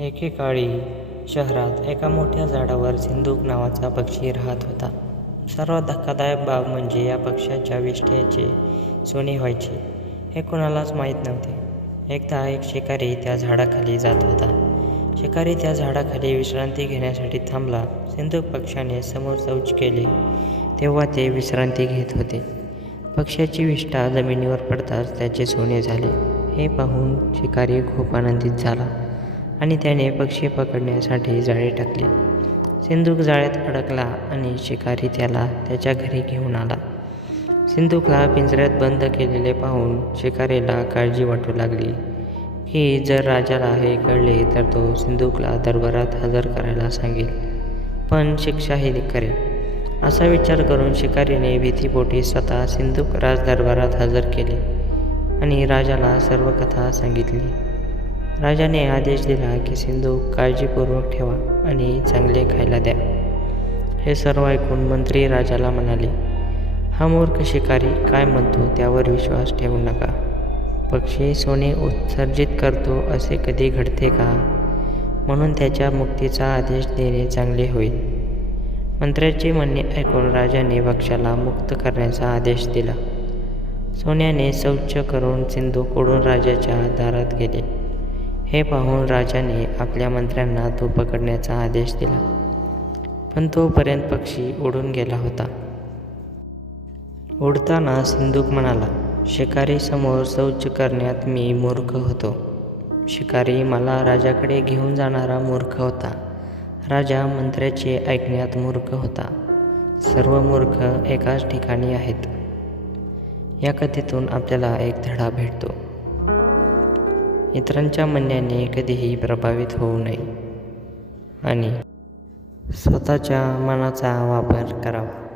एकेकाळी शहरात एका मोठ्या झाडावर सिंदूक नावाचा पक्षी राहत होता. सर्वात धक्कादायक बाब म्हणजे या पक्ष्याच्या विष्ठ्याचे सोने व्हायचे हे कोणालाच माहीत नव्हते. एकदा एक शिकारी त्या झाडाखाली जात होता. शिकारी त्या झाडाखाली विश्रांती घेण्यासाठी थांबला. सिंधूक पक्ष्याने समोर शौच केले तेव्हा ते विश्रांती घेत होते. पक्ष्याची विष्ठा जमिनीवर पडताच त्याचे सोने झाले हे पाहून शिकारी खूप आनंदित झाला आणि त्याने पक्षी पकडण्यासाठी जाळे टाकले. सिंदूक जाळ्यात अडकला आणि शिकारी त्याला त्याच्या घरी घेऊन आला. सिंदूकला पिंजऱ्यात बंद केलेले पाहून शिकारीला काळजी वाटू लागली की जर राजाला हे कळले तर तो सिंदूकला दरबारात हजर करायला सांगेल, पण शिक्षाही करेल. असा विचार करून शिकारीने भीतीपोटी स्वतः सिंदूक राजदरबारात हजर केले आणि राजाला सर्व कथा सांगितली. राजाने आदेश दिला की सिंधू काळजीपूर्वक ठेवा आणि चांगले खायला द्या. हे सर्व ऐकून मंत्री राजाला म्हणाले, हा मूर्ख शिकारी काय म्हणतो त्यावर विश्वास ठेवू नका. पक्षी सोने उत्सर्जित करतो असे कधी घडते का? म्हणून त्याच्या मुक्तीचा आदेश देणे चांगले होईल. मंत्र्याचे म्हणणे ऐकून राजाने पक्षाला मुक्त करण्याचा आदेश दिला. सोन्याने शौच करून सिंधू कोडून राजाच्या दारात गेले. हे पाहून राजाने आपल्या मंत्र्यांना तो पकडण्याचा आदेश दिला, पण तोपर्यंत पक्षी उडून गेला होता. उडताना सिंदूक म्हणाला, शिकारीसमोर शौच करण्यात मी मूर्ख होतो. शिकारी मला राजाकडे घेऊन जाणारा मूर्ख होता. राजा मंत्र्याचे ऐकण्यात मूर्ख होता. सर्व मूर्ख एकाच ठिकाणी आहेत. या कथेतून आपल्याला एक धडा भेटतो. इतरांच्या म्हणण्याने कधीही प्रभावित होऊ नये आणि स्वतःच्या मनाचा वापर करावा.